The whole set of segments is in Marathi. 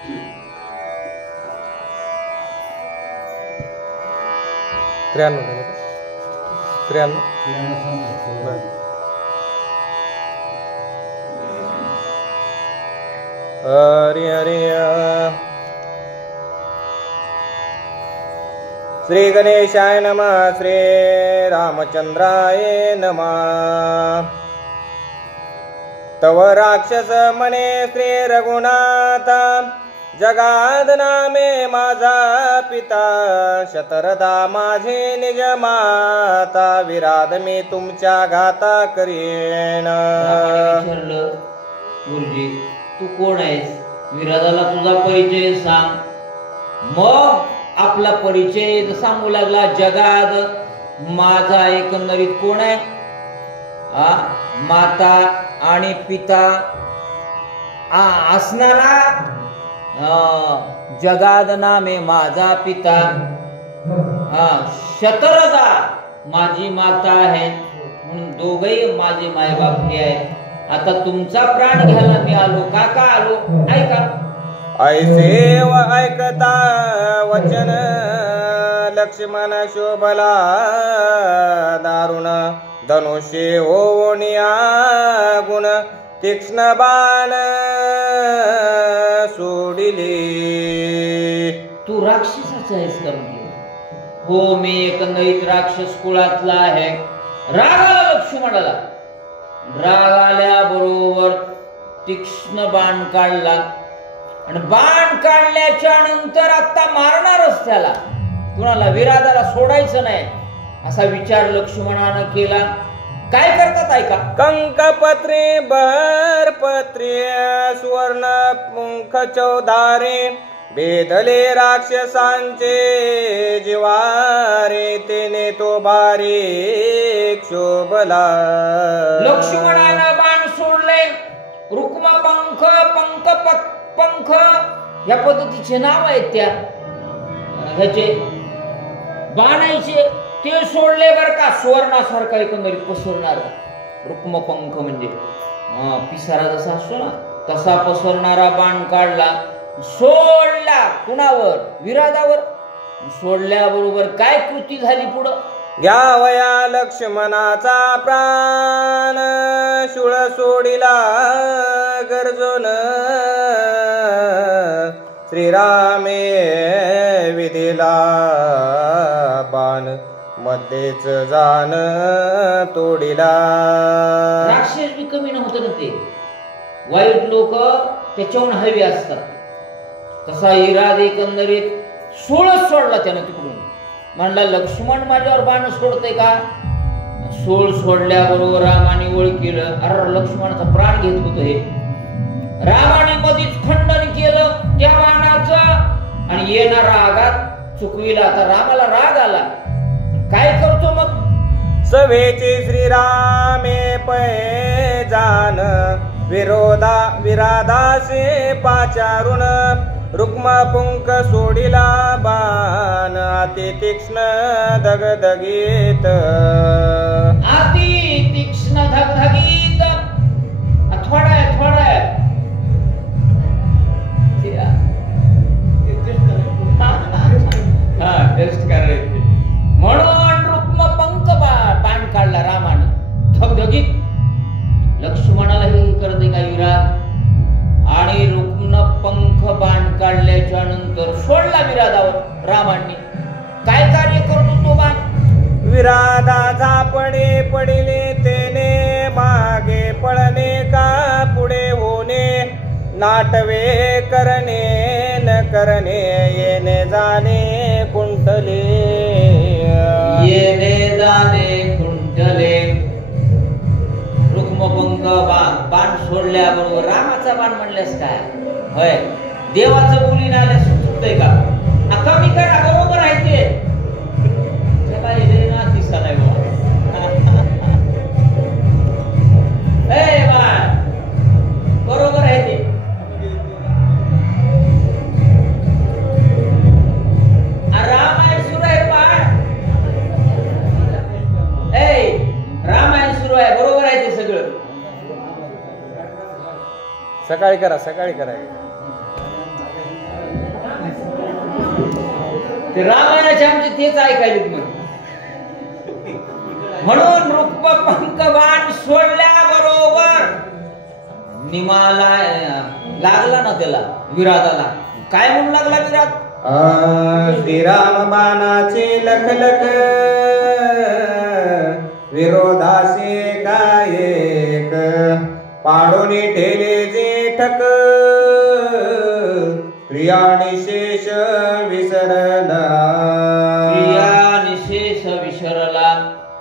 हरि हरि श्री गणेशाय नमः श्री रामचंद्राय नमः तव राक्षस मने श्री रघुनाथ जगादनामे माझा पिता शतरदा माझे निज माता विराध मी तुमच्या घाता करीन गुरुजी तू कोण आहेस विराधाला तुझा परिचय सांग मग आपला परिचय सांगू लागला जगाद माझा एकंदरीत कोण आहे माता आणि पिता असणारा जगाद नामे माझा पिता शतरदा माझी माता आहे म्हणून दोघही माझे मायबाप हे आहे आता तुमचा प्राण घ्यायला मी आलो का आलो ऐका ऐसे व ऐकता वचन लक्ष्मण शोभला दारुण धनुष्य होवनिया गुण तीक्ष्ण बाण सोडिले तू राक्षसाचा आहेस का हो मी एकंदरीत राक्षस कुळातला आहे राग आला लक्ष्मणाला राग आल्याबरोबर तीक्ष्ण बाण काढला आणि बाण काढल्याच्या नंतर आता मारणारच त्याला कुणाला विराधाला सोडायचं नाही असा विचार लक्ष्मणानं केला काय करतात ऐका कंकपत्रे बरपत्रे सुवर्ण मुख चौधारे बेदले राक्षसांचे जिवारे तेने तो बारी क्षोभला लक्ष्मणानं बाण सोडले रुक्म पंख पंख या पद्धतीचे नाव आहेत त्या ह्याचे बाणायचे ते सोडले बर का सुवर्णासारखा एकंदरीत पसरणार रुक्म पंख म्हणजे पिसारा जसा असतो ना तसा पसरणारा बाण काढला सोडला कुणावर विराधावर सोडल्याबरोबर काय कृती झाली पुढं घ्यावया लक्ष्मणाचा प्राण शूळ सोडिला गरजून श्रीरामे विधिला बाण मध्येच जाण तोडिला राक्षस बी कमी नव्हतं ना ते वाईट लोक त्याच्याहून हवी असतात तसा इराद एकंदरीत सोळच सोडला त्यानं तिकडून म्हणला लक्ष्मण माझ्यावर बाण सोडते का सोळ सोडल्याबरोबर रामाने ओळ केलं अरे लक्ष्मणाचा प्राण घेत होत हे रामाने मधीच खंडन केलं त्या बाणाचं आणि येणारा आघात चुकविला आता रामाला राग आला काय करतो मग सवेचे श्रीरामे पै जान विराधासे पाचारुण रुक्म पुंक सोडिला बाण अति तीक्ष्ण धगधगीत थोडा टेस्ट करायचे म्हणून रुक्म पंख बाण काढला रामाने धगधगीत लक्ष्मणाला हे करते का विराध आणि रुक्म पंख बाण काढल्याच्या नंतर सोडला विराधावर रामांनी काय कार्य करतो तो बाण विराधा झापणे पडिले तेने मागे पळणे का पुढे होणे नाटवे करणे न करणे येणे जाणे कुंठले रुक्मपंख बाण सोडल्याबरोबर रामाचा बाण म्हणल्यास काय होय देवाचं बोलीन आल्यास चुकतंय का कमी करा बरोबर आहे ते दिसता नाही बाण बरोबर आहे ते रामायण सुरू आहे बाण रामायण सुरू आहे बरोबर आहे ते सगळं सकाळी करा ते रामायणाचे आमचे तेच ऐकायलेत म्हणून रुक्म पंख बाण सोडल्याबरोबर निमाला लागला ना त्याला विरादाला. काय म्हणू लागला विराद? श्रीराम बाणाचे लखलख विरोधासे काय एक पाडून ठेले जे ठक क्रिया निशेष विसरला. क्रिया निशेष विसरला,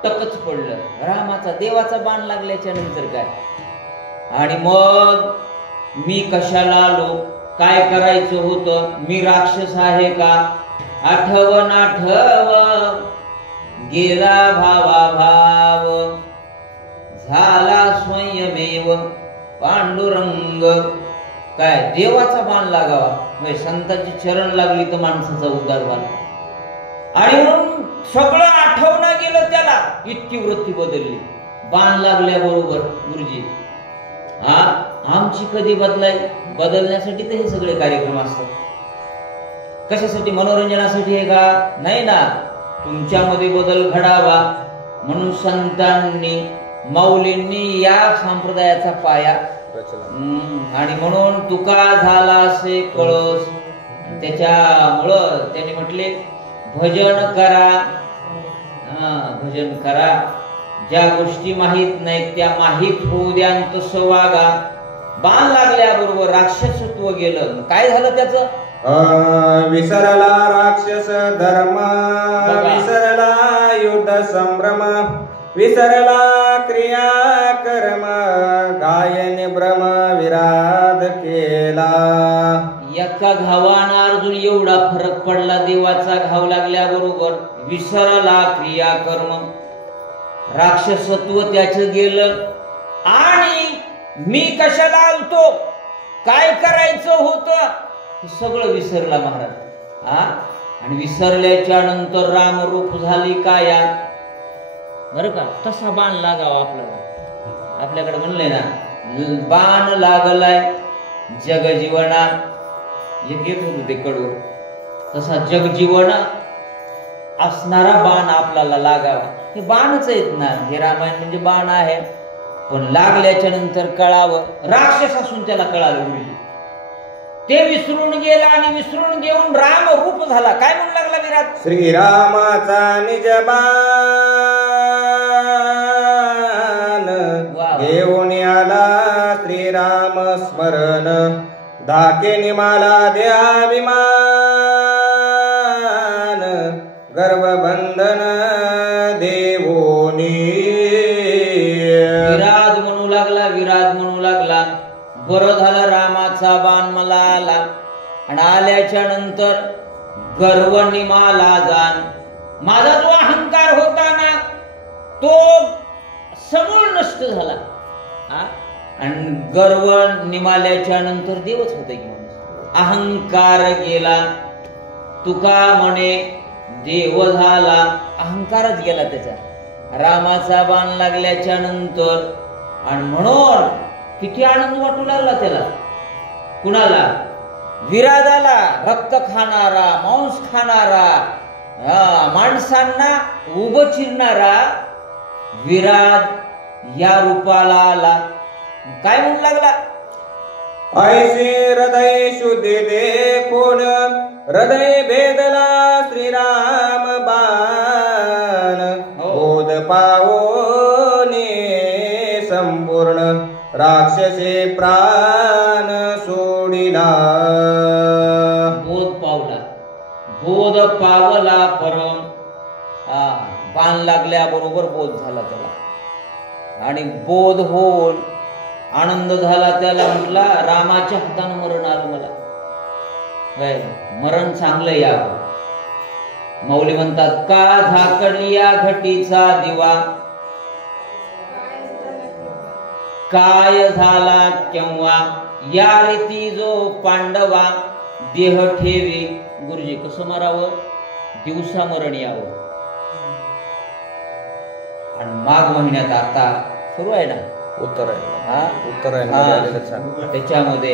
टकच पडलं. रामाचा देवाचा बाण लागल्याच्या नंतर काय? आणि मग मी कशाला आलो, काय करायचं होतं, मी राक्षस आहे का? आठवण गेला भावा भाव, झाला स्वयमेव पांडुरंग. काय देवाचा बाण लागावा म्हणजे संतांची चरण लागली तर माणसाचा उद्धार व्हावा. आणि म्हणून सगळं आठवणं गेलं त्याला, इतकी वृत्ती बदलली बाण लागल्याबरोबर. गुरुजी आमची कधी बदलण्यासाठी तर हे सगळे कार्यक्रम असतात. कशासाठी? मनोरंजनासाठी आहे का? नाही ना. तुमच्यामध्ये बदल घडावा म्हणून संतांनी माऊलींनी या संप्रदायाचा पाया आणि म्हणून तुका झाला असे कळस. त्याच्यामुळं त्यांनी म्हटले भजन करा, भजन करा. ज्या गोष्टी माहित नाहीत त्या माहित होऊ द्या, तसं वागा. बाण लागल्याबरोबर राक्षसत्व गेलं. काय झालं त्याचं? विसरला राक्षस धर्म, विसरला युद्ध संभ्रम, विसरला क्रिया कर्म, गायन भ्रम विराध केला. एका घावाना अर्जुन एवढा फरक पडला. देवाचा घाव लागल्याबरोबर विसरला क्रिया कर्म, राक्षसत्व त्याचं गेलं. आणि मी कशाला आलतो, काय करायचं होतं, हे सगळं विसरला महाराज. आणि विसरल्याच्या नंतर रामरूप झाली काया. बरं का? तसा बाण लागावा आपल्याला. आपल्याकडे म्हणलंय ना बाण लागलाय जगजीवना. एक येत होत ते कडवं. तसा जगजीवन असणारा बाण आपल्याला लागावा. हे बाणच आहेत ना. हे रामायण म्हणजे बाण आहे. पण लागल्याच्या नंतर कळावं. राक्षस असून त्याला कळालं गुरुजी. ते विसरून गेला आणि विसरून घेऊन राम रूप झाला. काय म्हणू लागला विराट? श्रीरामाचा निज बाण घेऊन आला श्रीराम स्मरण, धाके निमाला देहाभिमान, गर्भबंधन देवोनी. विराज म्हणू लागला, विराज म्हणू लागला. बरं झालं रामाचा बाण मला आला. आणि आल्याच्या नंतर गर्व निमाला जाण. माझा जो अहंकार होता ना तो समूळ नष्ट झाला. आणि गर्व निमाल्याच्या नंतर देवच होते की माणूस. अहंकार गेला. तुका म्हणे देव झाला. अहंकारच गेला त्याचा रामाचा बाण लागल्याच्या नंतर. आणि म्हणून किती आनंद वाटू लागला त्याला. कुणाला? विरादाला. रक्त खाणारा, मांस खाणारा, माणसांना उभं चिरणारा विराद या रूपाला आला. काय म्हणू लागला? ऐसे हृदय शुद्धी देखून हृदय भेदला श्रीराम बाण, बोध पावोने संपूर्ण राक्षसे प्राण सोडिला. बोध पावला, बोध पावला परम. बाण लागल्याबरोबर बोध झाला त्याला. आणि बोध होऊन आनंद झाला त्याला. म्हटला रामाच्या हातानं मरण आलं मला. मरण चांगलं यावं. माऊली म्हणतात का झाकली या घटीचा दिवा, काय झाला केव्हा या रीती जो पांडवा देह ठेवी. गुरुजी कसं मरावं? दिवसा मरण यावं. आणि माघ महिन्यात आता सुरू आहे ना उत्तरायण, त्याच्यामध्ये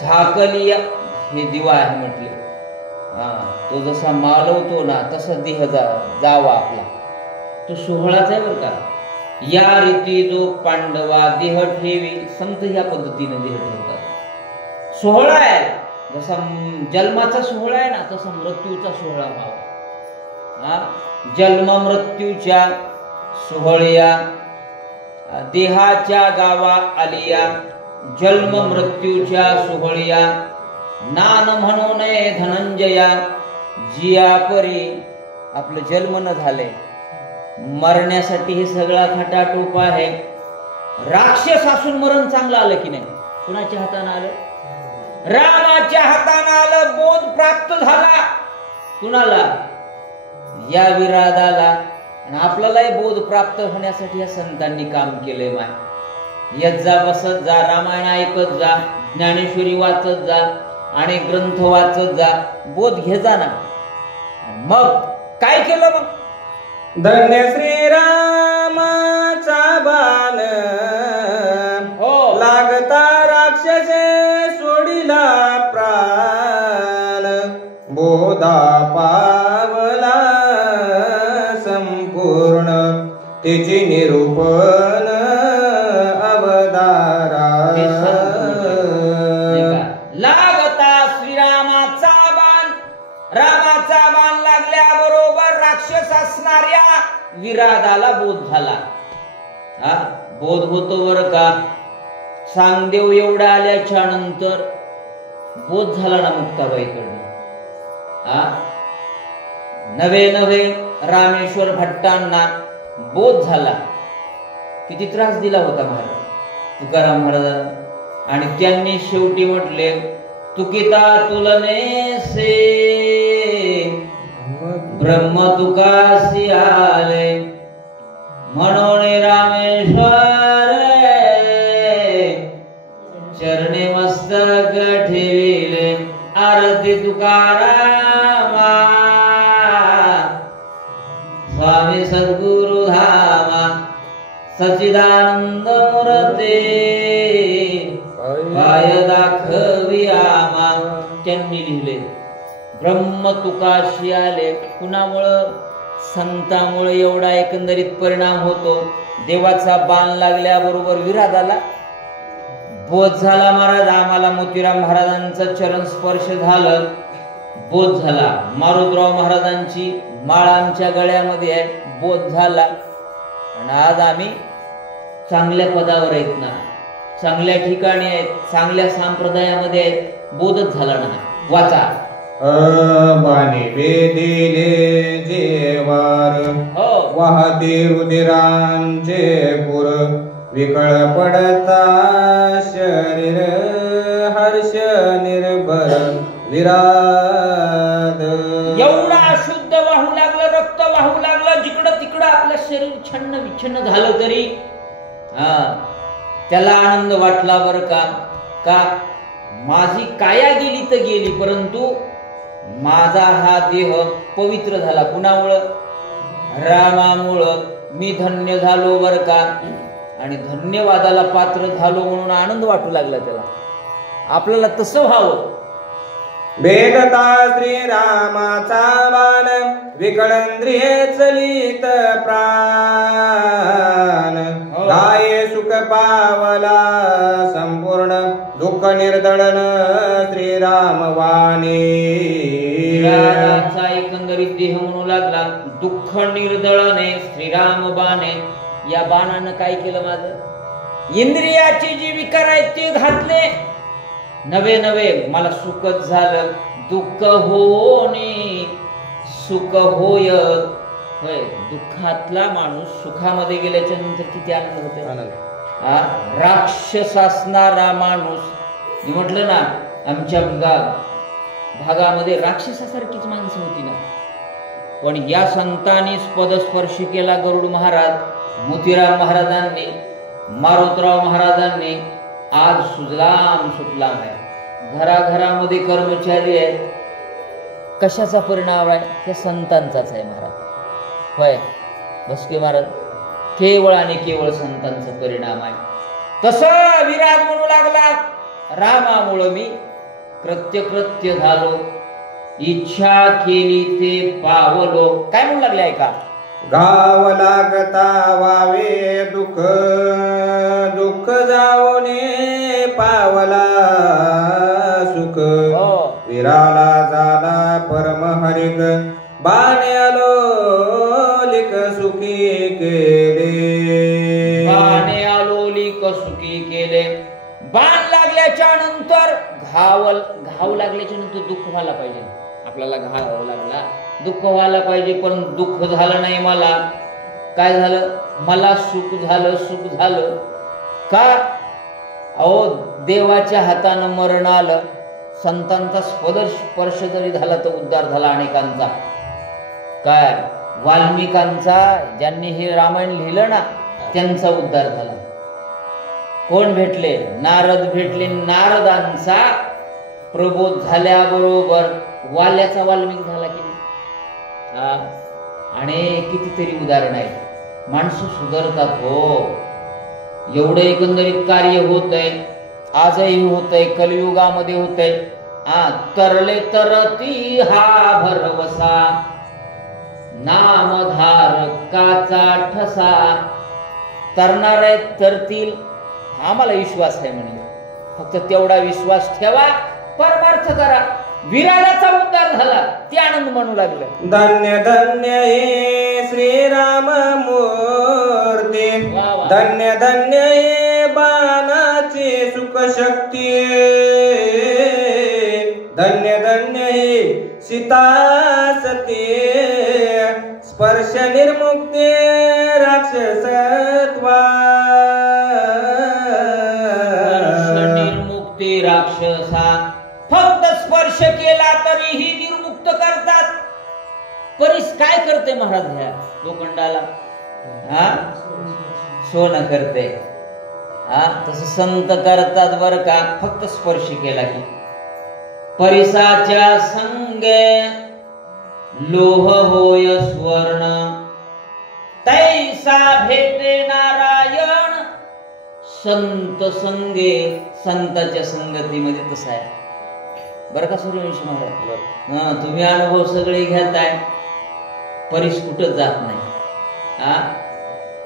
झाकली हे दिवा आहे म्हटले. तो जसा मालवतो ना तसा देह जावा आपला, तो सोहळाच आहे बरं का. या रीती जो पांडवा देह ठेवी, संत ह्या पद्धतीने देह ठेवतात. सोहळा आहे, जसा जन्माचा सोहळा आहे ना तसा मृत्यूचा सोहळा व्हावा. जन्म मृत्यूच्या सोहळ्या देहाच्या गावा आलिया, जन्म मृत्यूच्या सोहळ्या नान म्हणू नये धनंजया. जिया परी आपलं जन्म न झाले, मरण्यासाठी हे सगळा खटाटोप आहे. राक्षस असून मरण चांगलं आलं की नाही? कुणाच्या हातानं आलं? रामाच्या हातानं आलं. बोध प्राप्त झाला कुणाला? या विरादाला. आणि आपल्यालाही बोध प्राप्त होण्यासाठी या संतांनी काम केलंय. माय येत जा, बसत जा, रामायण ऐकत जा, ज्ञानेश्वरी वाचत जा आणि ग्रंथ वाचत जा, बोध घे जा ना. मग काय केलं? मग धन्य श्रीरामाचा बाण लागता राक्षसे सोडिला प्राण. बोधा पावला संपूर्ण तिची निरूपण अवतारा. लागता श्रीरामाचा बाण, रामाचा बाण लागल्याबरोबर राक्षस असणाऱ्या विरादाला बोध झाला. बोध होतो बर का. सांगदेव एवढा आल्याच्या नंतर बोध झाला ना मुक्ताबाईकडनं. नवे नवे रामेश्वर भट्टांना बोध झाला. किती त्रास दिला होता महाराज तुकाराम महाराजांना. आणि त्यांनी शेवटी म्हटले, तुकिता तुलनेसे ब्रह्म तुकासी आले. म्हणून रामेश्वर चरणे मस्तक ठेविले. आरती तुकारामा स्वामी सद्गुरु धामा. सच्चिदानंद मूर्ते काय दाखवी आमा. त्यांनी लिहिले ब्रह्म तुकाशी आले. कुणामुळं? संतामुळे एवढा एकंदरीत परिणाम होतो. देवाचा बाण लागल्याबरोबर विरादाला बोध झाला. महाराज आम्हाला मोतीराम महाराजांचा चरण स्पर्श झालं, बोध झाला. मारुतराव महाराजांची माळ आमच्या गळ्यामध्ये आहे, बोध झाला. आणि आज आम्ही चांगल्या पदावर आहेत ना, चांगल्या ठिकाणी आहेत, चांगल्या संप्रदायामध्ये आहेत. बोधच झाला ना. वाचा. बाणी बेदिले जेवार वाहते रुधिरांचे पुर. विकळ पडता शरीर हर्ष निर्भर विराद. एवढा शुद्ध वाहू लागलं, रक्त वाहू लागलं, जिकडं तिकडं आपलं शरीर छन्न विच्छिन्न झालं तरी त्याला आनंद वाटला बर का. का माझी काया गेली तर गेली, परंतु माझा हा देह पवित्र झाला. कुणामुळं? रामामुळं मी धन्य झालो बर का. आणि धन्यवादाला पात्र झालो म्हणून आनंद वाटू लागला त्याला. आपल्याला तसं व्हावं. वेदता श्रीरामाचा बाण विकळंद्रिये चलित प्राण. गाये सुख पावला संपूर्ण दुःख निर्दळन श्रीराम वाणी. एकंदरीत देह म्हणू लागला दुःख निर्दळने श्रीराम बाणे. या बाणानं काय केलं? माझं इंद्रियाचे जे विकार आहेत ते घातले. नवे नवे मला सुखच झालं. दुःख होणे सुख होय. दुःखातला माणूस सुखामध्ये गेल्याच्या नंतर किती आनंद होतो. राक्षस असणारा माणूस, मी म्हटलं ना आमच्या भागामध्ये राक्षसासारखीच माणसं होती ना. पण या संतांनी पदस्पर्श केला. गरुड महाराज, मोतीराम महाराजांनी, मारुतराव महाराजांनी. आज सुजलाम सुफलाम आहे. घराघरामध्ये कर्मचारी आहेत. कशाचा परिणाम आहे? हे संतांचाच आहे महाराज. होय बसके महाराज, केवळ आणि केवळ संतांचा परिणाम आहे. तसं विराज म्हणू लागला रामामुळं मी कृत्य झालो, इच्छा केली ते पावलो. काय म्हणू लागले ऐका. गाव लागता वावे दुःख, दुःख जाऊने पावला सुख. विराला झाला परम हरिक, बाणे आलोलिक सुखी केले. बाणे आलोलिक सुखी केले. बाण लागल्याच्या नंतर घाव लागल्याच्या नंतर दुःख व्हायला पाहिजे. आपल्याला घाव लागला, दुःख व्हायला पाहिजे, पण दुःख झालं नाही. मला काय झालं, मला सुख झालं का. अहो देवाच्या हातानं मरण आलं, संतांचा स्पर्श जरी झाला तर उद्धार झाला अनेकांचा. काय वाल्मिकांचा, ज्यांनी हे रामायण लिहिलं ना, त्यांचा उद्धार झाला. कोण भेटले, नारद भेटले. नारदांचा प्रबोध झाल्याबरोबर वाल्याचा वाल्मिक झाला की नाही. आणि कितीतरी उदाहरण आहेत. माणसं सुधारतात हो. एवढं एकंदरीत कार्य होत आहे, आजही होत आहे, कलियुगामध्ये होत आहे. तरले तरती हा भरवसा, नामधारकाचा ठसा. तरणार आहेत, तरतील, आम्हाला विश्वास आहे म्हणे. फक्त तेवढा विश्वास ठेवा, परमार्थ करा. विराडाचा उद्धार झाला, ते आनंद म्हणू लागलं. धन्य धन्य हे श्रीराम मूर्ती, धन्य धन्य हे बाणाची सुख शक्ती. धन्य धन्य हे सीता सती, स्पर्श निर्मुक्ती राक्षसत्वा. निर्मुक्ती राक्षसा. फक्त स्पर्श केला तरीही निर्मुक्त करतात. परीस काय करते महाराज ह्या लोखंडाला, सोनं करते. तस संत करतात बर का, फक्त स्पर्श केला की. परिसाच्या संगे लोह होय स्वर्ण, तैसा भेटे नारायण. संत संगे, संताच्या संगतीमध्ये तसं आहे बरं का सूर्यवंशी महाराज. तुम्ही अनुभव सगळे घेताय, परीस कुठं जात नाही.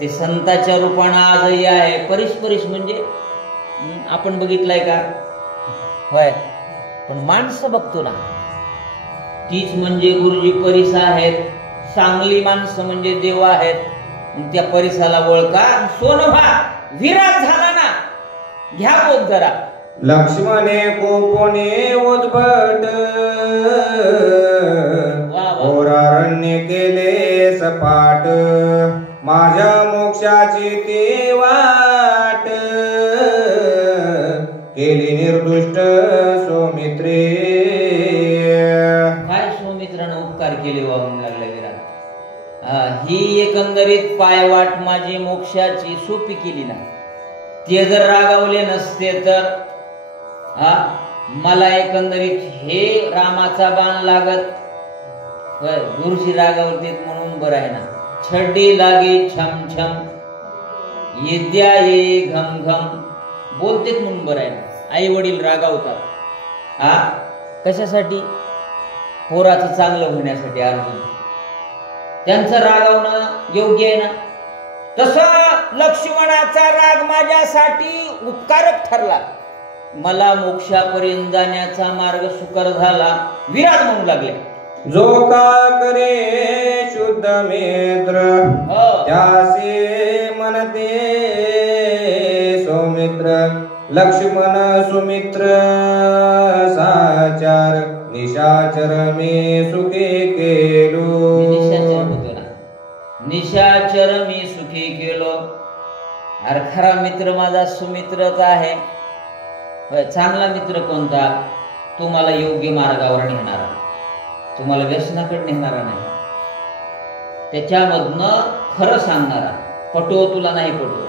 ते संताच्या रूपानं आजही आहे. परीस म्हणजे आपण बघितलंय का, होय, पण माणसं बघतो ना, तीच म्हणजे गुरुजी परीस आहेत. चांगली माणसं म्हणजे देव आहेत. त्या परिसाला ओळखा, सोनं व्हा. विराट झाला ना, घ्या बोध जरा. लक्ष्मणे कोपोने उद्भट, घोरारण्य केले सपाट. माझ्या मोक्षाची ती वाट, केली निर्दुष्ट सौमित्रे. काय सौमित्रानं उपकार केले वाहून लागला विराट. ही एकंदरीत पायवाट माझी मोक्षाची सोपी केली ना. ते जर रागावले नसते तर मला एकंदरीत हे रामाचा बाण लागत. गुरुजी रागावते म्हणून बरं आहे ना. छड्डी लागे छम छम, येद्या ये घम घम, बोलतेत म्हणून बरं आहे ना. आई वडील रागावतात कशासाठी, पोराचं चांगलं होण्यासाठी. अर्जुन त्यांचं रागावणं योग्य आहे ना. तसं लक्ष्मणाचा राग माझ्यासाठी उपकारक ठरला. मला मोक्षापर्यंत जाण्याचा मार्ग सुकर झाला. विराट म्हणू लागले. जो का करे शुद्ध मित्र, त्यासे म्हणते सौमित्र. लक्ष्मण सुमित्र साचार, निशाचर मी सुखी केलो. निशाचर मी सुखी केलो. अरे खरा मित्र माझा सुमित्रच आहे. चांगला मित्र कोणता, तुम्हाला योग्य मार्गावर नेणारा, तुम्हाला व्यसनाकडे नेणारा नाही. त्याच्यामधनं खरं सांगणारा. पटवो तुला नाही पटवो.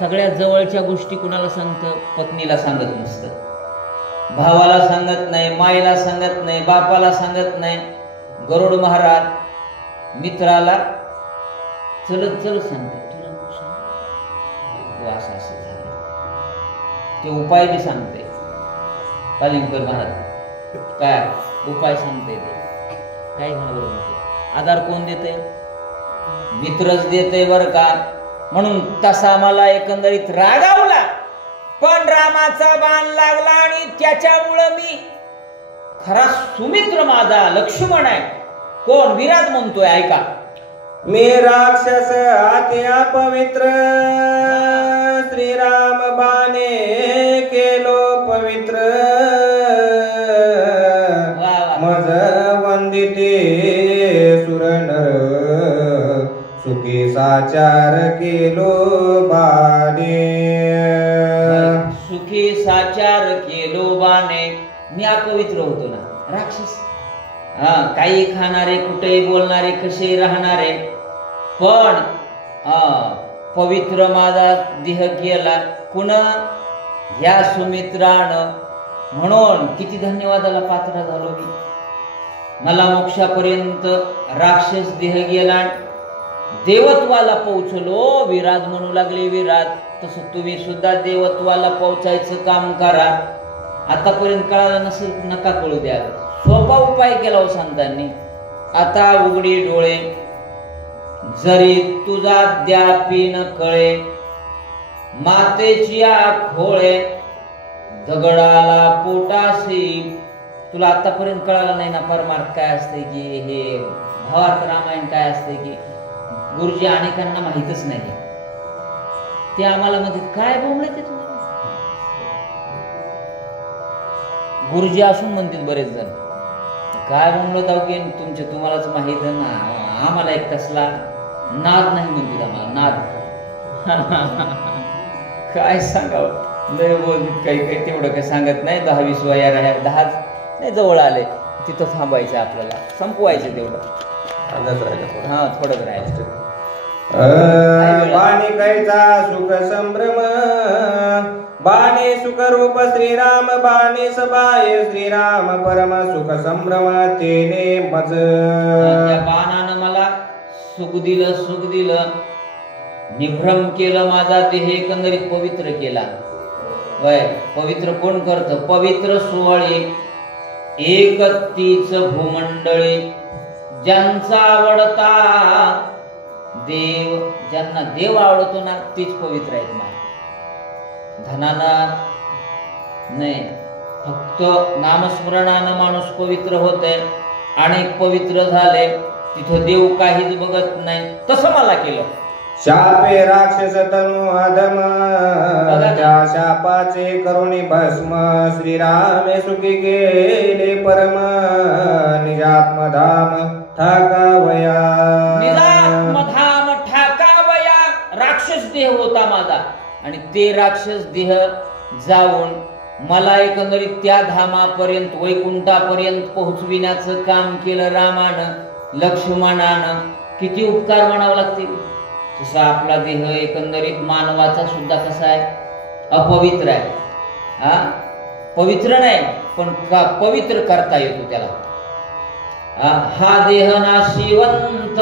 सगळ्यात जवळच्या गोष्टी कुणाला सांगतं, पत्नीला सांगत नसतं, भावाला सांगत नाही, माईला सांगत नाही, बापाला सांगत नाही. गरुड महाराज मित्राला चलत चलत सांगते, तुला असं असं झालं. ते उपाय बी सांगते. कालिंगकर महाराज काय उपाय सांगते ते काय घालवलं आधार कोण देते मित्रच देते बर का. म्हणून तसा मला एकंदरीत रागावला पण रामाचा बाण लागला आणि त्याच्यामुळं मी खरा सुमित्र माझा लक्ष्मण आहे कोण विराट म्हणतोय ऐका. मी राक्षस अति अपवित्र श्रीराम बाणे केलो पवित्र मज वंदिते सुरनर सुखी साचार केलो बाणे सुखी साचार केलो बाणे. मी अपवित्र होतो ना राक्षस काही खाणारे कुठेही बोलणारे कसे राहणारे पण पवित्र माझा देह केला कुण ह्या सुमित्रानं म्हणून किती धन्यवादाला पात्र झालो मी. मला मोक्षापर्यंत राक्षस देह गेला देवत्वाला पोहोचलो. विराट म्हणू लागले विराट तसं तुम्ही सुद्धा देवत्वाला पोहोचायचं काम करा. आतापर्यंत कळालं नसेल नका कळू द्या. सोपा उपाय केला हो संतांनी. आता उघडी डोळे जरी तुझा द्यापी न कळे मातेची आखोळे दगडाला पोटाशी. तुला आतापर्यंत कळालं नाही ना परमार्थ काय असते की हे भावार्थ रामायण काय असते की गुरुजी अनेकांना माहितच नाही. ते आम्हाला मध्ये काय बोंबले ते तुम्ही गुरुजी असून म्हणतात बरेच जण काय बोंबलत आहो की तुमचे तुम्हालाच माहित ना आम्हाला एक तसला नाद नाही म्हणतात आम्हाला नाद. काय सांगावं लय बोलत काही काही तेवढं काही सांगत नाही. 10-20 वया राह्या 10 नाही जवळ आले तिथं थांबायचं आपल्याला संपवायचं तेवढं. हा थोडं राहायचं. बाणी कैचा सुख संभ्रम बाणे सुख रूप श्रीराम बाणे सबाय श्रीराम परम सुख संभ्रम तेने मज. त्या बाणानं मला सुख दिलं निभ्रम केलं माझा देह एकंदरीत पवित्र केला. वय पवित्र कोण करतं पवित्र सोहळे एकतीच भूमंडळी ज्यांचा आवडता देव ज्यांना देव आवडतो ना तीच पवित्र आहेत ना. धनानं नाही फक्त नामस्मरणानं माणूस पवित्र होतोय. अनेक पवित्र झाले तिथं देव काहीच बघत नाही. तसं मला केलं. शापे राक्षस तनु अधम त्या शापाचे करुणी भस्म श्रीरामे सुखी गेले परम निजात्मधाम ठाकावया. निजात्मधाम ठाकावया राक्षस देह होता माझा आणि ते राक्षस देह जाऊन मला एकंदरीत त्या धामापर्यंत वैकुंठापर्यंत पोहोचविण्याचं काम केलं रामानं लक्ष्मणानं. किती उपकार म्हणावं लागतील. तसा आपला देह एकंदरीत मानवाचा सुद्धा कसा आहे अपवित्र आहे. पवित्र नाही पण पवित्र करता येतो त्याला. हा देह नाशिवंत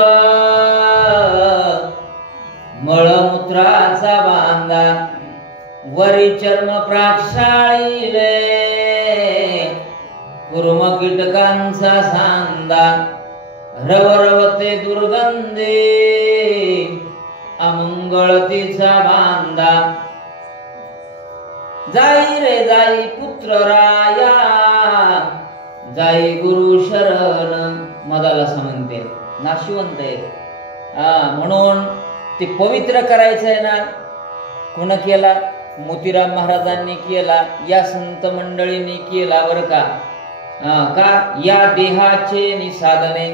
मळमूत्राचा बांधा वरी चर्म प्राक्षाळीले कुर्म कीटकांचा सांदा रवरवते दुर्गंधे अमंगळतीचा बांधा. जाई रे जाई पुत्र राया जाई गुरु शरण. मदाला म्हणते नाशिवंत आहे म्हणून ते पवित्र करायचं आहे ना. कोण केला मोतीराम महाराजांनी केला या संत मंडळींनी केला बर का. या देहाचे निसाधने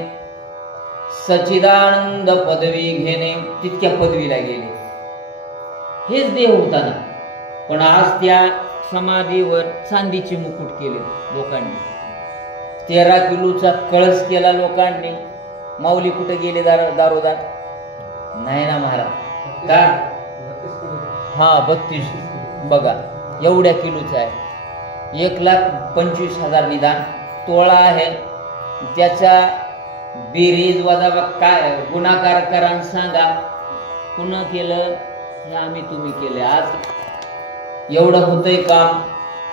सचिदानंद पदवी घेणे तितक्या पदवीला गेले. हेच देह होता ना. पण आज त्या समाधीवर चांदीचे मुकुट केले लोकांनी. 13 किलोचा कळस केला लोकांनी. माऊली कुठे गेले दारोदार नाही ना महाराज का. 32 बघा एवढ्या किलोचा आहे. 1,25,000 निदान तोळा आहे. त्याचा बेरीज वजा काय गुणाकार करा सांगा. पुन्हा केलं हे आम्ही तुम्ही केले. आज एवढं होतंय काम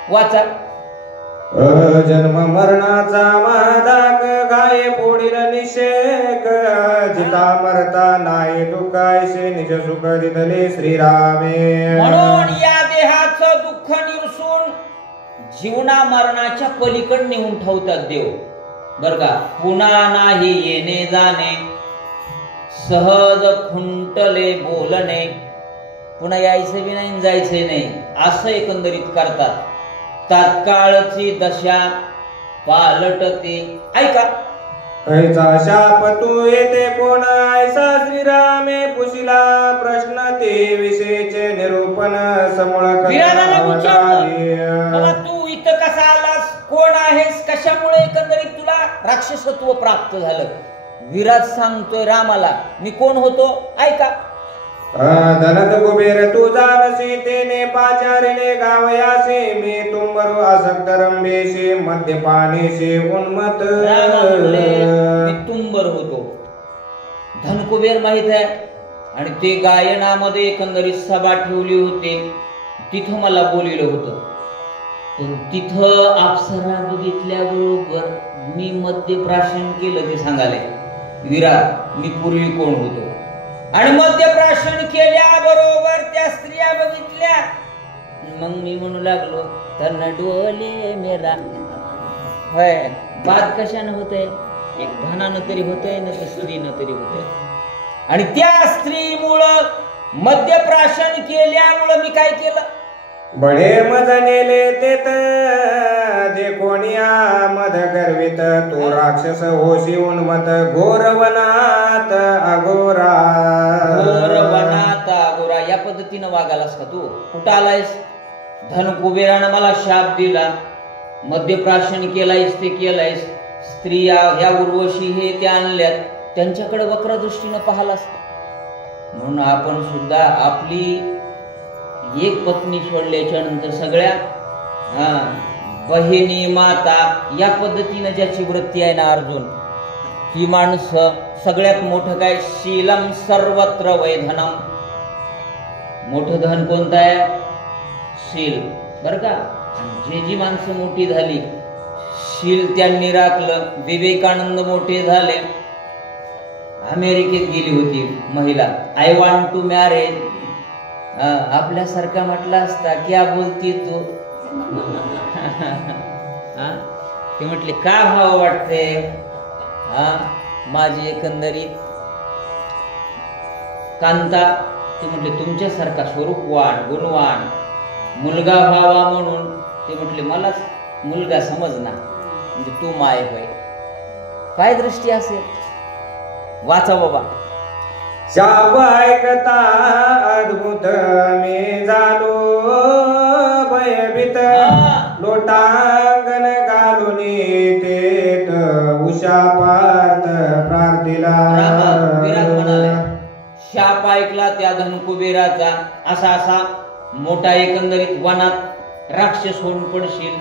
वाचा जन्म मरणाचा महादाग गाये पुढील निषेक जिता मरता नाही दुखायसे निज सुख दिदले श्रीरामे. म्हणून या देहाचं दुःख निरसून जीवना मरणाच्या पलीकड नेऊन ठेवतात देव. बर का, पुन्हा नाही येणे जाणे सहज खुंटले बोलणे, पुन्हा यायचं बी नाही जायचं नाही असं एकंदरीत करतात. तात्काळची दशा पालटते. ऐका, ऐसा शाप तू येते कोण ऐसा श्रीरामे पुशिला प्रश्न ते विषयीचे निरूपण समूळ मला तू इथं कसा आलास, कोण आहेस, कशामुळे एकंदरीत तुला राक्षसत्व प्राप्त झालं. विराट सांगतोय रामाला मी कोण होतो. ऐका, धनत कुबेर तू जानसी तेने पाचारिले गावयासे मी तुंबरू आसक्त रंभेशी मद्यपानेशी उन्मत. मी तुंबर होतो. धनकुबेर माहित आहे, आणि ते गायनामध्ये एकंदरीत सभा ठेवली होती, तिथं मला बोलिलं होतं. पण तिथं अप्सरा बघितल्याबरोबर मी मद्यप्राशन केलं ते सांगाले. विराट मी पूर्वी कोण होतो, आणि मद्यप्राशन केल्याबरोबर त्या स्त्रिया बघितल्या. मग मी म्हणू लागलो तन डोले मेरा. होय, बाद कशानं होतंय, एक धनानं तरी होतंय ना तर स्त्रीनं तरी होतंय. आणि त्या स्त्रीमुळं मद्यप्राशन केल्यामुळं मी काय केलं, बडे मज नेले तेत दे कोणिया मध गर्वित तू राक्षस होशी उन्मत घोरवनात अघोरा. घोरवनात अघोरा या पद्धतीनं वागालास का तू. कुठं आलायस. धनकुबेरानं मला शाप दिला, मद्यप्राशन केलायस ते केलायस, स्त्रिया ह्या उर्वशी हे त्या आणल्यात, त्यांच्याकडे वक्र दृष्टीनं पाहालास. म्हणून आपण सुद्धा आपली एक पत्नी सोडल्याच्या नंतर सगळ्या बहिणी माता या पद्धतीनं ज्याची वृत्ती आहे ना अर्जुन, ही माणसं सगळ्यात मोठं काय, शीलम सर्वत्र वैधनम. मोठं धन कोणतं आहे, शील. बर का, जे जी माणसं मोठी झाली शील त्यांनी राखलं. विवेकानंद मोठे झाले, अमेरिकेत गेली होती महिला, आय वॉन्ट टू मॅरेज. आपल्यासारखा म्हटला असता क्या बोलती तू. ते म्हटले का भाव वाटते. माझी एकंदरीत कांता, ते म्हटले तुमच्यासारखा स्वरूपवान गुणवान मुलगा व्हावा म्हणून. ते म्हटले मलाच मुलगा समजना, म्हणजे तू माय होय. काय दृष्टी असेल, वाचा बाबा. शाप ऐकता अद्भुत मी झालो भयभीत लोटांगण घालून तेत उषा पार्थ प्रार्थिला. शाप ऐकला त्या धनकुबेराचा, असा असा मोठा एकंदरीत वनात राक्षस होऊन पडशील.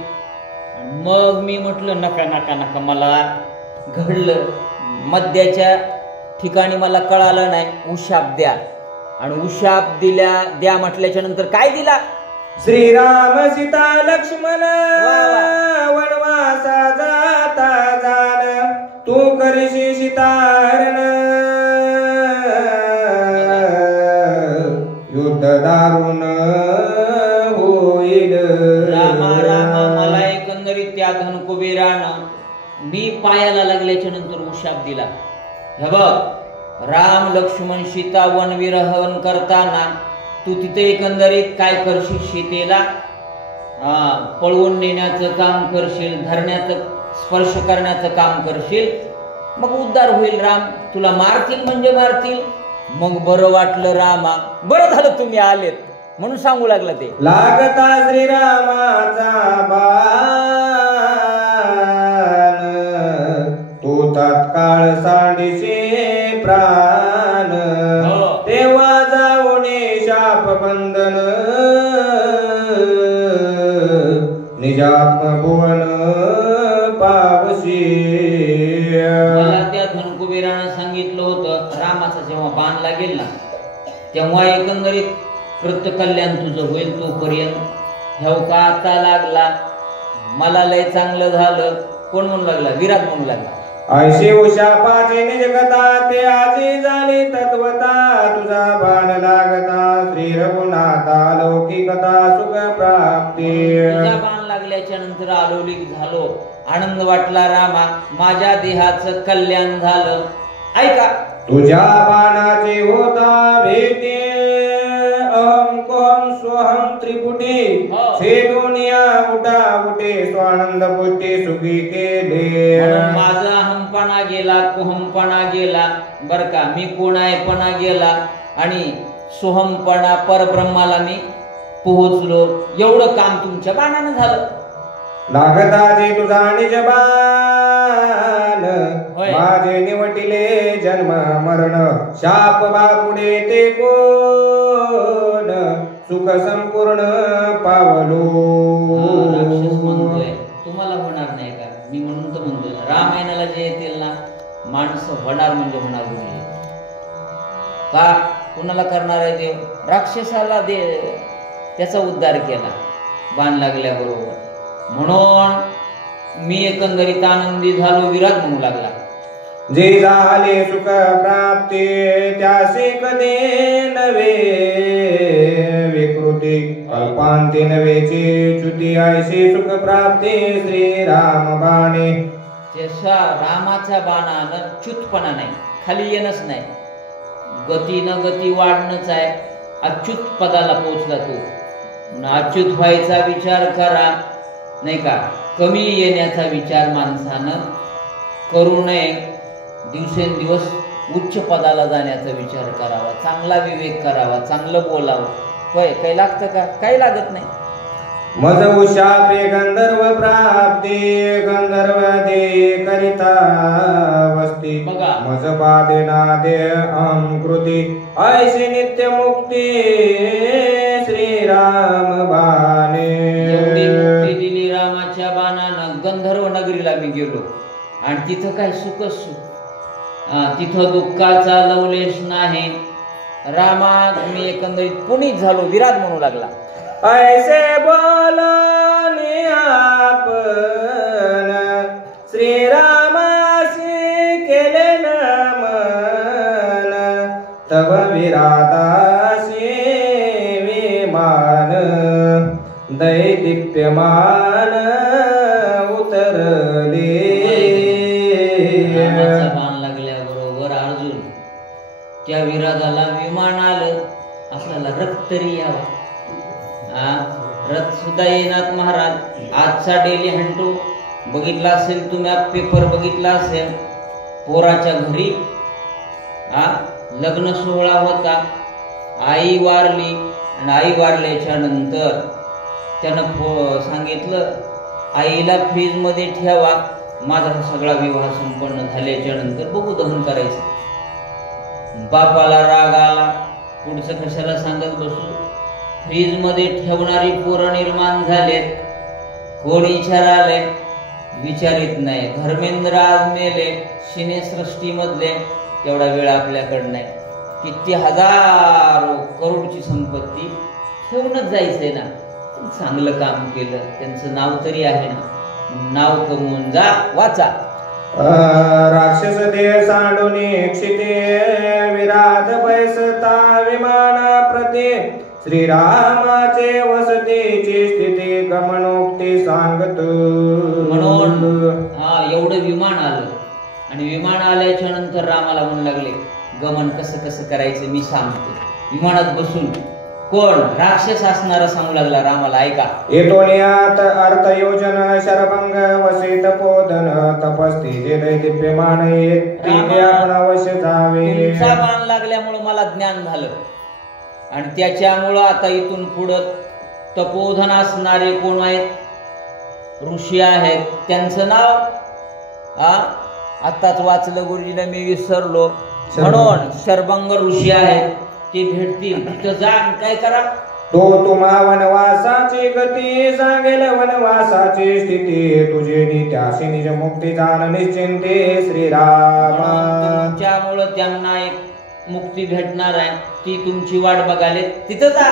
मग मी म्हटलं नका नका नका, मला घडलं मद्याच्या ठिकाणी मला कळालं नाही, उशाप द्या. आणि उशाप द्या म्हटल्याच्या नंतर काय दिला, श्रीराम सीता लक्ष्मण वनवासा जाता जाण तू करशी सीताहरण युद्ध दारुण होईल. रामा रामा मला एकंदरीत त्या धनकुबेरानं मी पायाला लागल्याच्या नंतर उशाप दिला. हे बघ, राम लक्ष्मण सीता वनविरहन करताना तू तिथे एकंदरीत काय करशील, सीतेला पळवून नेण्याचं काम करशील, धरण्याचं स्पर्श करण्याचं काम करशील, मग उद्धार होईल. राम तुला मारतील म्हणजे मारतील. मग बरं वाटलं रामा, बरं झालं तुम्ही आलेत म्हणून सांगू लागला. ते लागता श्रीरामाचा बाण तू तात्काळ सांडीचे प्राण तेव्हा जाऊन शाप बंधन निजात्म भुवन पावशी. मला त्या धनकुबेरानं सांगितलं होतं, रामाचा जेव्हा बाण लागेल ना तेव्हा एकंदरीत कृतकल्याण तुझं होईल. तोपर्यंत ह्या का आता लागला मला लय चांगलं झालं. कोण म्हणू लागला? विराट म्हणू लागला. ऐशी उषा पाचे निज कथा ते आजी झाली तत्वता तुझा बाण लागता श्री रघुनाथा लौकिकता सुख प्राप्ती. तुझा बाण लागल्याच्या नंतर अलौकिक झालो, आनंद वाटला रामा, माझ्या देहाचं कल्याण झालं. ऐका, तुझ्या बाणाचे होता भेटे अहम कोम स्वहम त्रिपुटी छेदून या उठा उठे स्वानंद पुष्टी सुखी केले. म्हणून माझा अहमपणा गेला, कोहमपणा गेला, बर का, मी कोणायपणा गेला आणि सोहमपणा परब्रह्माला मी पोहोचलो. एवढं काम तुमच्या बाणानं झालं. लागताचे तुझा निज बाण माझे निवटिले जन्म मरण शाप बापुडे ते कोण सुख संपूर्ण पावलो. राक्षस म्हणतोय तुम्हाला होणार नाही का? मी म्हणून तर म्हणतोय रामायणाला जे येतील ना माणसं होणार म्हणजे होणार बोलले का? कुणाला करणार आहे देव? राक्षसाला दे त्याचा उद्धार केला बाण लागल्याबरोबर. म्हणून मी एकंदरीत आनंदी झालो. विराट म्हणू लागला. जे झाले सुख प्राप्ती त्यासे कधी नवे विकृती अल्पांती नवेची च्युती ऐशी सुख प्राप्ती श्री राम बाणे. त्याच्या रामाच्या बाणानं च्युतपणा नाही, खाली येणंच नाही, गतीनं गती वाढणंच आहे. अच्युत पदाला पोहोचला तो. अच्युत व्हायचा विचार करा नाही का? कमी येण्याचा विचार माणसानं करू नये. दिवसेंदिवस उच्च पदाला जाण्याचा विचार करावा, चांगला विवेक करावा, चांगलं बोलावं. होय, काही लागतं का? काही लागत नाही. मज उशापे गंधर्व प्राप्ती गंधर्व दे करिता वस्ती बघा. मज बाधेना दे अहम कृती ऐशी नित्य मुक्ती श्रीराम बाणे. एवढी मुक्ती दिली रामाच्या बाणानं. गंधर्व नगरीला मी गेलो आणि तिथं काय सुखच सुख, तिथं दुःखाचा लवलेश नाही. रामा मी एकंदरीत पुनीत झालो. विराट म्हणू लागला. ऐसे बोलणे आपण श्रीरामाशी केले नमन तव विरादाशी विमान दैदिप्यमान उतरले. बाण लागल्याबरोबर अर्जुन त्या विराधाला विमान आलं. आपल्याला रथ तरी यावा. रथ सुद्धा येणार महाराज. आजचा डेली हंटू बघितला असेल तुम्ही, पेपर बघितला असेल. पोराच्या घरी लग्न सोहळा होता. आई वारली आणि आई वारल्याच्या नंतर त्यानं सांगितलं आईला फ्रीज मध्ये ठेवा, माझा सगळा विवाह संपन्न झाल्याच्या नंतर बघू दहन करायचं. बापाला राग आला, पुढचं कशाला सांगत बसू. फ्रीज मध्ये ठेवणारी पोरं निर्माण झालेत. कोण विचाराले विचारित नाही. धर्मेंद्र आज मेले सिनेसृष्टी मधले, तेवढा वेळ आपल्याकडे नाही. किती हजारो करोडची संपत्ती ठेवूनच जायचंय ना. चांगलं काम केलं, त्यांचं नाव तरी आहे ना. नाव कमवून जा, वाचा. राक्षस देह सांडून क्षिते विराट बैसता विमान प्रती श्रीरामाचे वसतीची स्थिती गमनोक्ती सांगत. म्हणून एवढं विमान आलं आणि विमान आल्याच्या नंतर रामाला म्हणू लागले गमन कसं कसं करायचं मी सांगतो. विमानात बसून कोण राक्षस असणारा सांगू लागला रामाला. ऐका, येतोनियात अर्थ योजन शरभंग वसित पोदन तपस्ती जे दैदिप्यमान आपण अवश्य जावे. तुमचा बाण लागल्यामुळे मला ज्ञान झालं आणि त्याच्यामुळं आता इथून पुढं तपोधन असणारे कोण आहेत? ऋषी आहेत. त्यांचं नाव आताच वाचलं गुरुजीने, मी विसरलो. म्हणून शरभंग ऋषी आहेत, ते भेटतील. तिथं जा, काय करा, तो तुम्हा वनवासाची गती सांगेल वनवासाची स्थिती तुझे नित्याशी निज मुक्ती जाण निश्चिंते श्रीराम. तुमच्यामुळं त्यांना एक मुक्ती भेटणार आहे, ती तुमची वाट बघाले. तिथं जा.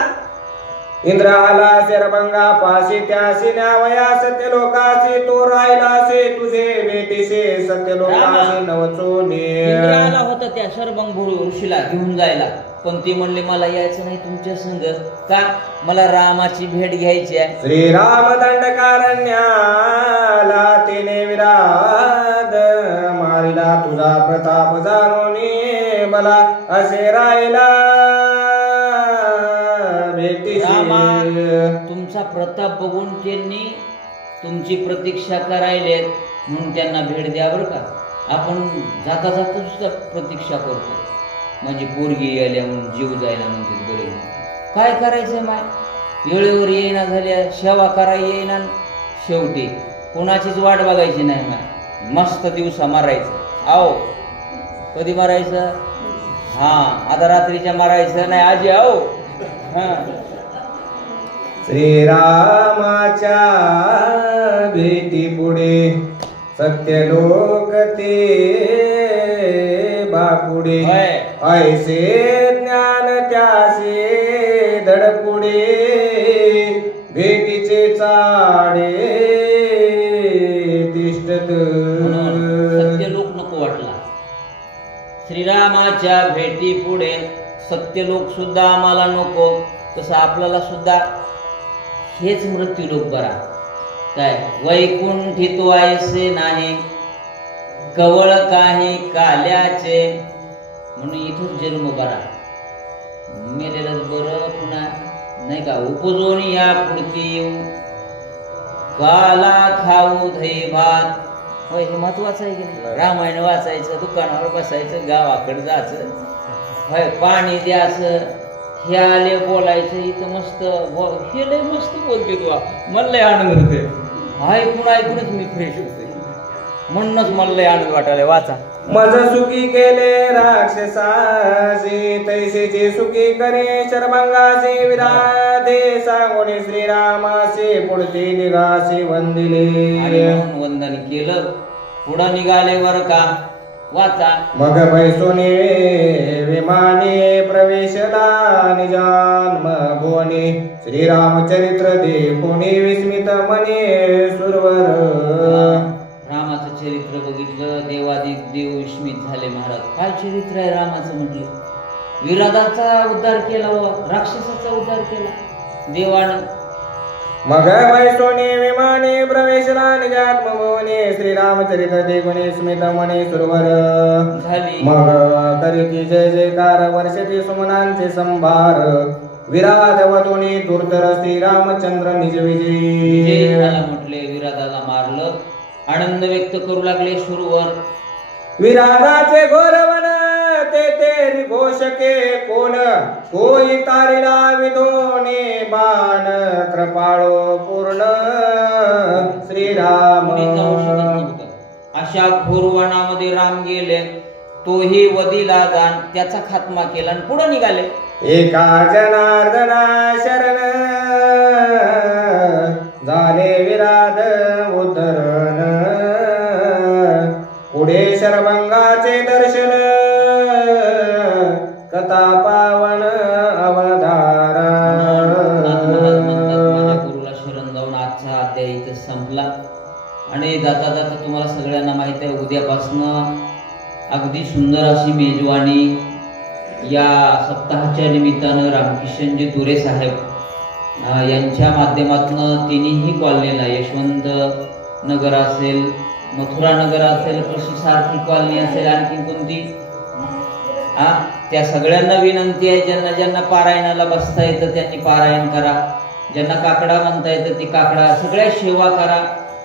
इंद्र आला शरभंगा पाशी त्याशी न्यावया सत्य लोकाशी तो राहिलासे तुझे भेटीसे सत्य लोकाशी नवचोनी. इंद्र आला होता त्या शरभंग ऋषीला घेऊन जायला, पण ते म्हणले मला यायचं नाही तुमच्या संग. का? मला रामाची भेट घ्यायची आहे. श्रीराम दंडकारण्याला तिने विराध मारिला तुझा प्रताप जाणून मला असे राहिला रामा, तुमचा प्रताप बघून त्यांनी तुमची प्रतीक्षा करायलेत म्हणून त्यांना भेट द्या बरं का. आपण जाता जाता सुद्धा प्रतीक्षा करतो, म्हणजे पोरगी आल्या म्हणून जीव जायला म्हणते बरे. काय करायचंय माय, वेळेवर येईना झाल्या, सेवा करायला येईना, शेवटी कोणाचीच वाट बघायची नाही माय. मस्त दिवसा मारायचं. आओ कधी मारायचं? हा आता रात्रीच्या मारायचं नाही आजी. आओ श्रीरामाच्या भेटी पुढे सत्य लोक ते बापुढे ऐसे ज्ञान त्यासे धडपुढे भेटीचे चाडे तिष्ठत. सत्य लोक नको वाटला. श्रीरामाच्या भेटी पुढे सत्य लोक सुद्धा आम्हाला नको. तसं आपल्याला सुद्धा हेच मृत्यू लोक बरा. काय वैकुंठी तो ऐसे नाही कवळ काही काल्याचे, म्हणून इथंच जन्म बरा. मेलेलंच बरं पुन्हा नाही का. उपजून या पुढती येऊ काला खाऊ दही भात. होय हे महत्वाचं आहे की नाही. रामायण वाचायचं, दुकानावर बसायचं, गावाकडे जायचं, होय पाणी द्यायचं, हे आले बोलायचं. इथं मस्त हे लय मस्त बोलते तू, मला लय आनंद होते. ऐकूनच मी फ्रेश होते, म्हणूनच मला लय आनंद वाटायला. वाचा. मज सुखी केले राक्षसासी तैसेची सुखी करे शरभंगासी विराधे सांगोनी श्रीरामासी पुढचे निघासी वंदिले. वंदन केलं, पुढं निघाले वर का. वाचा. मग बैसोने विमाने प्रवेशला निजान्म भुवनी श्रीरामचरित्र देखोनी विस्मित मने सुरवर. रामाचं चरित्र बघितलं, देवादिक देव विस्मित झाले. महाराज काय चरित्र आहे रामाचं म्हटलं. विराधाचा उद्धार केला, राक्षसाचा उद्धार केला देवानं. मग वैसोने विमाने प्रवेशला निजात्म भुवने श्रीरामचरित्र देखुनी स्मित मने सुरवर झाली. मग करीती जय जयकार वर्षती सुमनांचे संभार विराधवतोनी दुर्धर श्रीरामचंद्र निज विजयी. म्हटले विराधाला मारलं, आनंद व्यक्त करू लागले सुरवर. विराधाचे घोरवन ते घोषके कोण कोई तारिला विधोने बाण कृपाळो पूर्ण श्रीराम. अशा घोरवनामध्ये राम गेले, तोही वधीला जाण त्याचा खात्मा केला आणि पुढे निघाले. एका जनार्दना शरण झाले विराध उद्धरण पुढे शरभंगाचे दर्शन कथा पावन अवधारा. माझ्या गुरुला शरण जाऊन आजचा अध्याय इथं संपला. आणि जाता जाता तुम्हाला सगळ्यांना माहित आहे उद्यापासनं अगदी सुंदर अशी मेजवानी या सप्ताहाच्या निमित्तानं रामकिशनजी तुरे साहेब यांच्या माध्यमातून तिन्ही कॉलनीला यशवंत नगर असेल, मथुरा नगर असेल, कृषी सारखी कॉलनी असेल, आणखी कोणती त्या सगळ्यांना विनंती आहे, ज्यांना ज्यांना पारायणाला बसता येतं त्यांनी पारायण करा, ज्यांना काकडा म्हणता येतं ती काकडा, सगळ्या सेवा करा.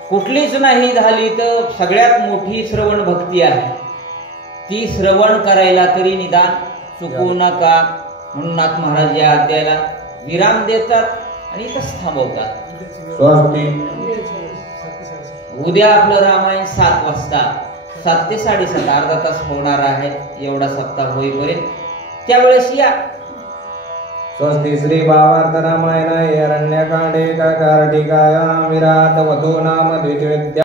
कुठलीच नाही झाली तर सगळ्यात मोठी श्रवण भक्ती आहे, ती श्रवण करायला तरी निदान चुकू नका. म्हणून नाथ महाराज या अध्यायाला विराम देतात आणि इथंच थांबवतात. उद्या आपलं रामायण 7 वाजता 7 ते 7:30 अर्धा तास होणार आहे. एवढा सप्ताह होईपर्यंत त्यावेळेस या. स्वस्ति श्री भावार्थ रामायण अरण्यकांडे काकार टीकायां विराट वधू नाम द्वितीय